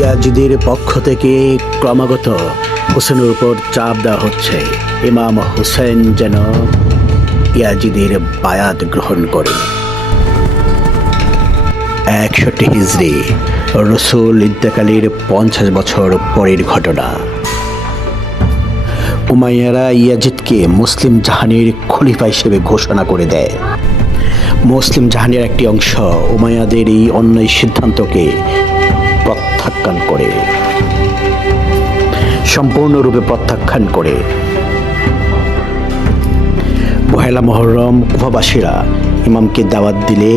ইয়াজিদের পক্ষ থেকে ক্রমাগত হোসেনের উপর চাপ দেওয়া হচ্ছে ইমাম হোসেন যেন ইয়াজিদের বায়াত গ্রহণ করে। 61 হিজরি রসুল ইন্তেকালের 50 বছর পরের ঘটনা। উমাইয়ারা ইয়াজিদকে মুসলিম জাহানের খলিফা হিসেবে ঘোষণা করে দেয়। মুসলিম জাহানের একটি অংশ উমাইয়াদের এই অন্যায় সিদ্ধান্তকে প্রত্যাখ্যান করে, সম্পূর্ণরূপে প্রত্যাখ্যান করে। পহেলা মুহররম কুফাবাসীরা ইমামকে দাওয়াত দিলে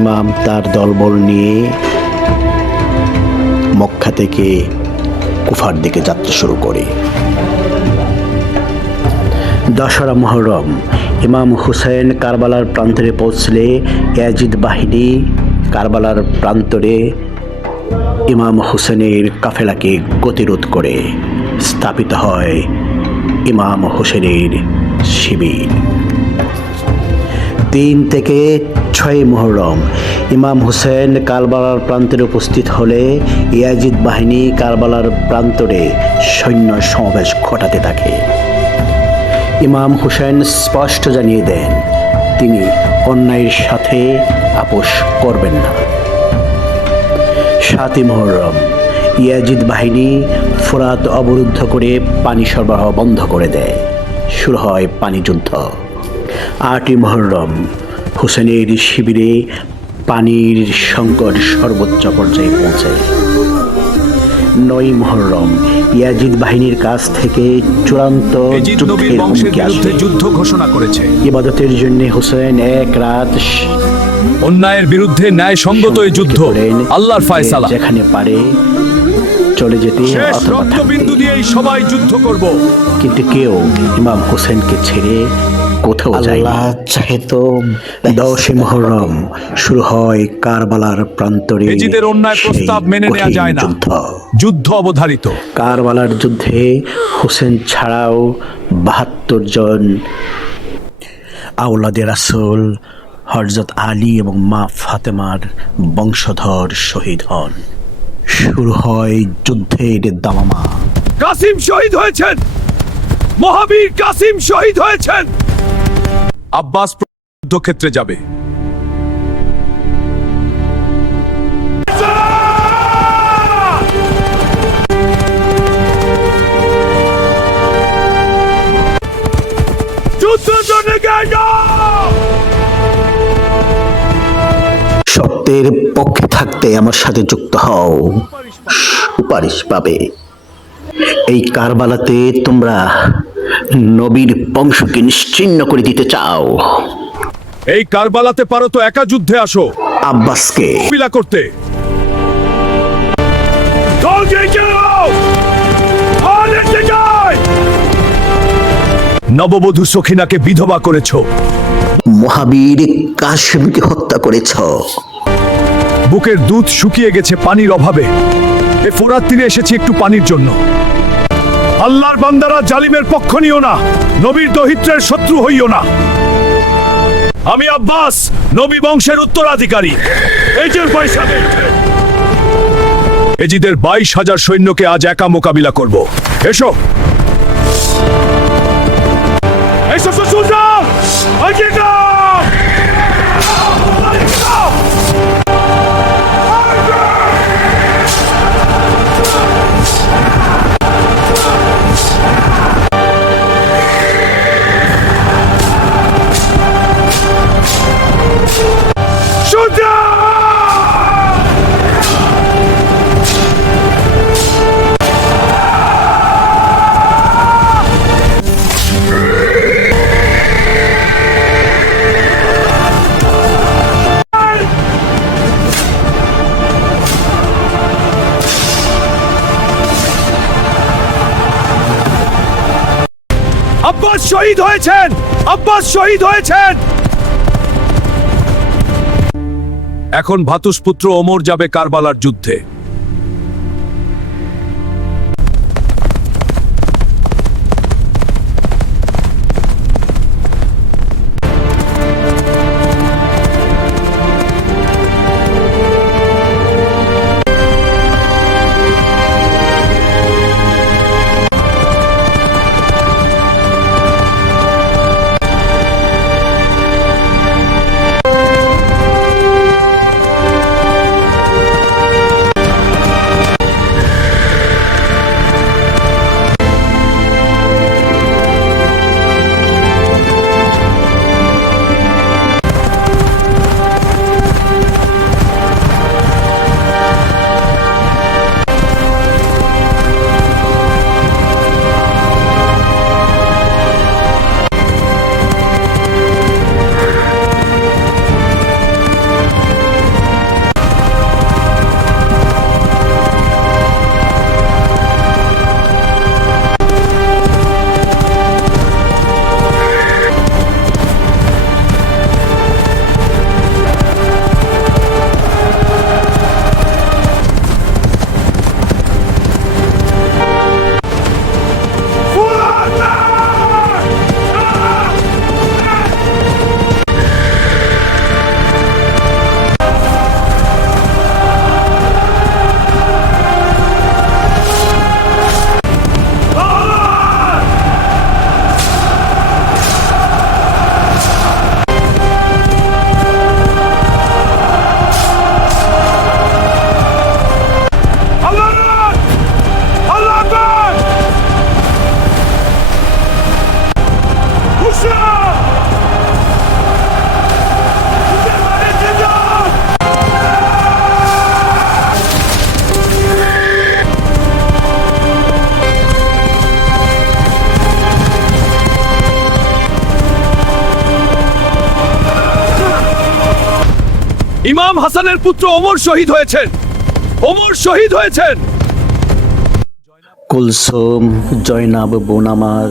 ইমাম তার দলবল নিয়ে মক্কা থেকে কুফার দিকে যাত্রা শুরু করে। 10 মুহররম ইমাম হুসেন কারবালার প্রান্তরে পৌঁছলে ইয়াজিদ বাহিনী কারবালার প্রান্তরে ইমাম হুসেনের কাফেলাকে গতিরোধ করে স্থাপিত হয় ইমাম হোসেনের শিবির। 3 থেকে 6 মুহররম ইমাম হুসেন কারবালার প্রান্তরে উপস্থিত হলে ইয়াজিদ বাহিনী কারবালার প্রান্তরে সৈন্য সমাবেশ ঘটাতে থাকে। ইমাম হুসেন স্পষ্ট জানিয়ে দেন তিনি অন্যায়ের সাথে আপোষ করবেন না। 7 মুহররম ইয়াজিদ বাহিনী ফোরাত অবরুদ্ধ করে পানি সরবরাহ বন্ধ করে দেয়। শুরু হয় পানি যুদ্ধ। 8 মুহররম হুসেনের শিবিরে পানির সংকট সর্বোচ্চ পর্যায়ে পৌঁছায়। 9 মুহররম ইয়াজিদ বাহিনীর কাছ থেকে চূড়ান্ত যুদ্ধের হুমকি আসে। যুদ্ধ ঘোষণা করেছে। ইবাদতের জন্য হুসেন এক রাত অন্যায়ের বিরুদ্ধে ন্যায় সঙ্গত এই যুদ্ধ আল্লাহর ফয়সালা। যেখানে পারে চলে যেতে অথবা রক্তবিন্দু দিয়েই সবাই যুদ্ধ করব। কিন্তু কেউ ইমাম হোসেনকে ছেড়ে কোথাও যায় না। চাহে তো 10 মুহররম শুরু হয় কারবালার প্রান্তরে ইয়াজিদের অন্যায় প্রস্তাব মেনে নেওয়া যায় না। যুদ্ধ অবধারিত। কারবালার যুদ্ধে হোসেন ছাড়াও 72 জন আওলাদে রাসূল হযরত আলী এবং মা ফাতেমার বংশধর শহীদ হন। শুরু হয় যুদ্ধের দামামা। কাসিম শহীদ হয়েছেন, মহাবীর কাসিম শহীদ হয়েছেন। আব্বাস যুদ্ধক্ষেত্রে যাবে। সত্যের পক্ষে থাকতে আমার সাথে যুক্ত হও, সুপারিশ পাবে। এই কারবালাতে তোমরা নবীর বংশকে নিশ্চিহ্ন করে দিতে চাও। এই কারবালাতে পারো তো একা যুদ্ধে আসো, আব্বাসকে পিলা করতে। নববধূ সখিনাকে বিধবা করেছ, মহাবীর কাসিমকে হত্যা করেছ। বুকের দুধ শুকিয়ে গেছে পানির অভাবে। এ ফোরাত তীরে এসেছি একটু পানির জন্য। আল্লাহর বান্দারা জালিমের পক্ষ নিও না, নবীর দহিত্রের শত্রু হইও না। আমি আব্বাস নবী বংশের উত্তরাধিকারী। এই যে পয়সা এজিদের 22,000 সৈন্যকে আজ একা মোকাবিলা করব। এসো এসো সুলতান, আগে যাও। আব্বাস শহীদ হয়েছেন, আব্বাস শহীদ হয়েছেন। এখন ভাতুষ পুত্র ওমর যাবে কারবালার যুদ্ধে। হাসানের পুত্র ওমর শহীদ হয়েছেন। ওমর শহীদ হয়েছেন। কুলসুম, জয়নাব বোন আমার,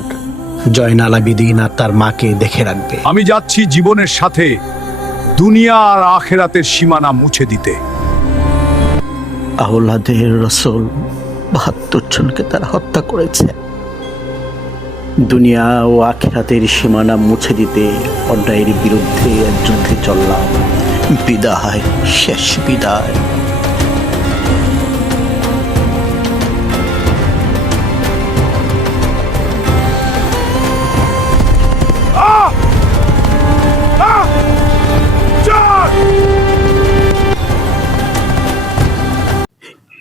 জয়নাল আবেদিন আর তার মাকে দেখে রাখবে। আমি যাচ্ছি জীবনের সাথে দুনিয়া আর আখেরাতের সীমানা মুছে দিতে। আওলাদের রসুল ৭২ জনকে তারা হত্যা করেছে। দুনিয়া ও আখিরাতের সীমানা মুছে দিতে অন্যায়ের বিরুদ্ধে এক যুদ্ধে চললাম। বিদায়, শেষ বিদায়।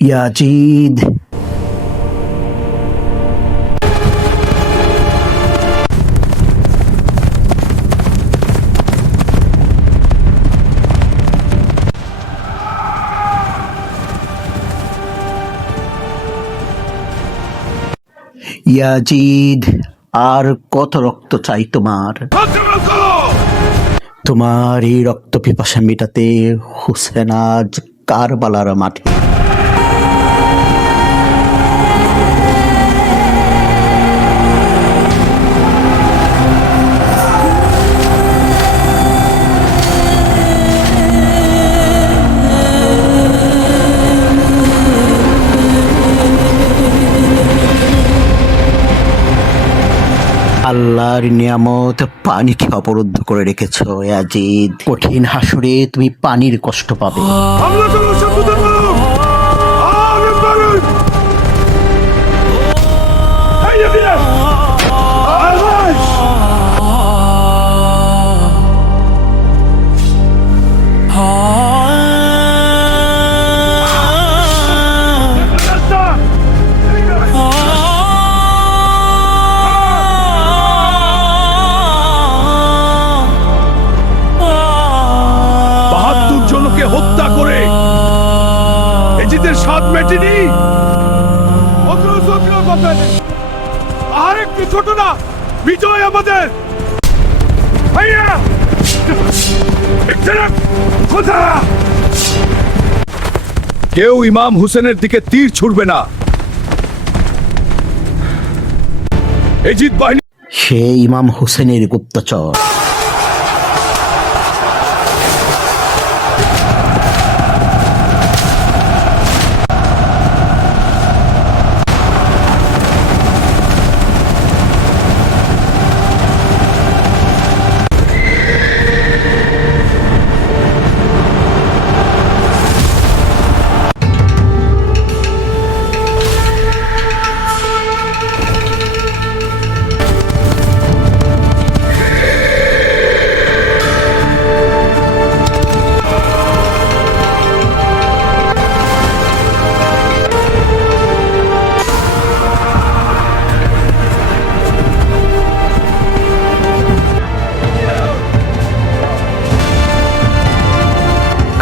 ইয়াজিদ, ইয়াজিদ, আর কত রক্ত চাই তোমার? তোমার এই রক্ত পিপাসা মেটাতে হুসেন আজ কারবালার মাঠে। আল্লাহর নিয়ামত পানিকে অবরুদ্ধ করে রেখেছ ইয়াজিদ। কঠিন হাসরে তুমি পানির কষ্ট পাবে। হত্যা করে এজিদের স্বাদ মেটেনি। আর একটু ছোট না, বিজয় আমাদের। কেউ ইমাম হুসেনের দিকে তীর ছুড়বে না। এজিদ বাহিনী সে ইমাম হুসেনের গুপ্তচর।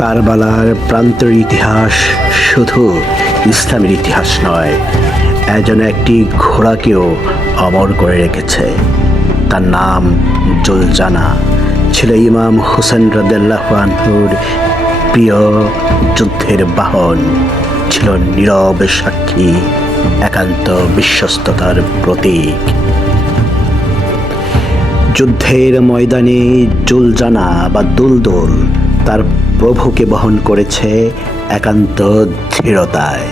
কারবালার প্রান্তের ইতিহাস শুধু ইসলামের ইতিহাস নয়, যেন একটি ঘোড়াকেও অমর করে রেখেছে। তার নাম জুলজানা, ছিল ইমাম হুসেন রাদিয়াল্লাহু আনহুর প্রিয় যুদ্ধের বাহন, ছিল নীরব সাক্ষী, একান্ত বিশ্বস্ততার প্রতীক। যুদ্ধের ময়দানে জুলজানা বা দুলদুল তার প্রভুকে বহন করেছে একান্ত দৃঢ়তায়,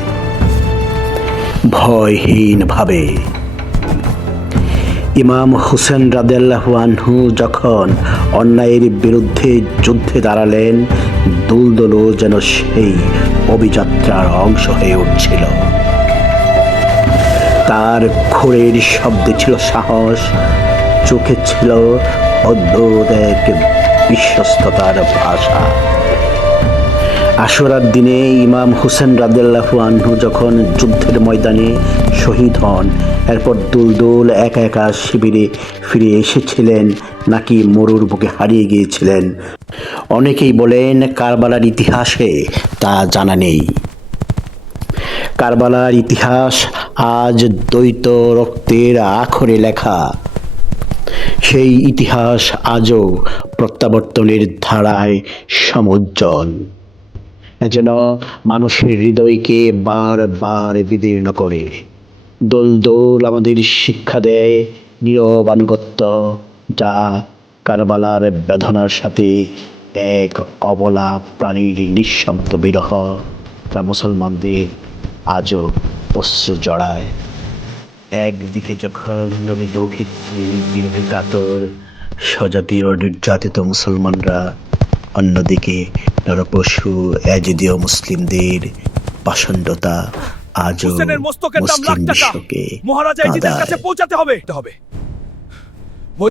ভয়হীনভাবে। ইমাম হুসেন রাদিয়াল্লাহু আনহু যখন অন্যায়ের বিরুদ্ধে যুদ্ধে দাঁড়ালেন, দুলদুলও যেন সেই অভিযাত্রার অংশ হয়ে উঠছিল। তার ঘোড়ের শব্দে ছিল সাহস, চোখে ছিল অদ্ভুত এক বিশ্বস্ততার ভাষা। আশুরার দিনে ইমাম হুসেন রাদিয়াল্লাহু আনহু যখন যুদ্ধের ময়দানে শহীদ হন, এরপর দুলদুল একা একা শিবিরে ফিরে এসেছিলেন নাকি মরুর বুকে হারিয়ে গিয়েছিলেন, অনেকেই বলেন কারবালার ইতিহাসে তা জানা নেই। কারবালার ইতিহাস আজ দ্বৈত রক্তের আখরে লেখা। সেই ইতিহাস আজও প্রত্যাবর্তনের ধারায় সমুজ্জ্বল। যেন মানুষের হৃদয়কে বারবার বিদীর্ণ করে। দোল দোল আমাদের শিক্ষা দেয় নীরব আনুগত্য, যা কারবালার বেদনার সাথে এক অবলা প্রাণীর নিঃশব্দ বিরহ, তা মুসলমানদের আজও অশ্রু জড়ায়। একদিকে যখন নবী দৌহিত্রী কাতর স্বজাতীয় নির্যাতিত মুসলমানরা, অন্যদিকে নরপশু এজিদীয় মুসলিমদের পাষণ্ডতা আজও হুসেনের মস্তকের দাম লাখ মুসলিম টাকা। বিশ্বকে মহারাজা এজিদের কাছে কাঁদায়। পৌঁছাতে হবে।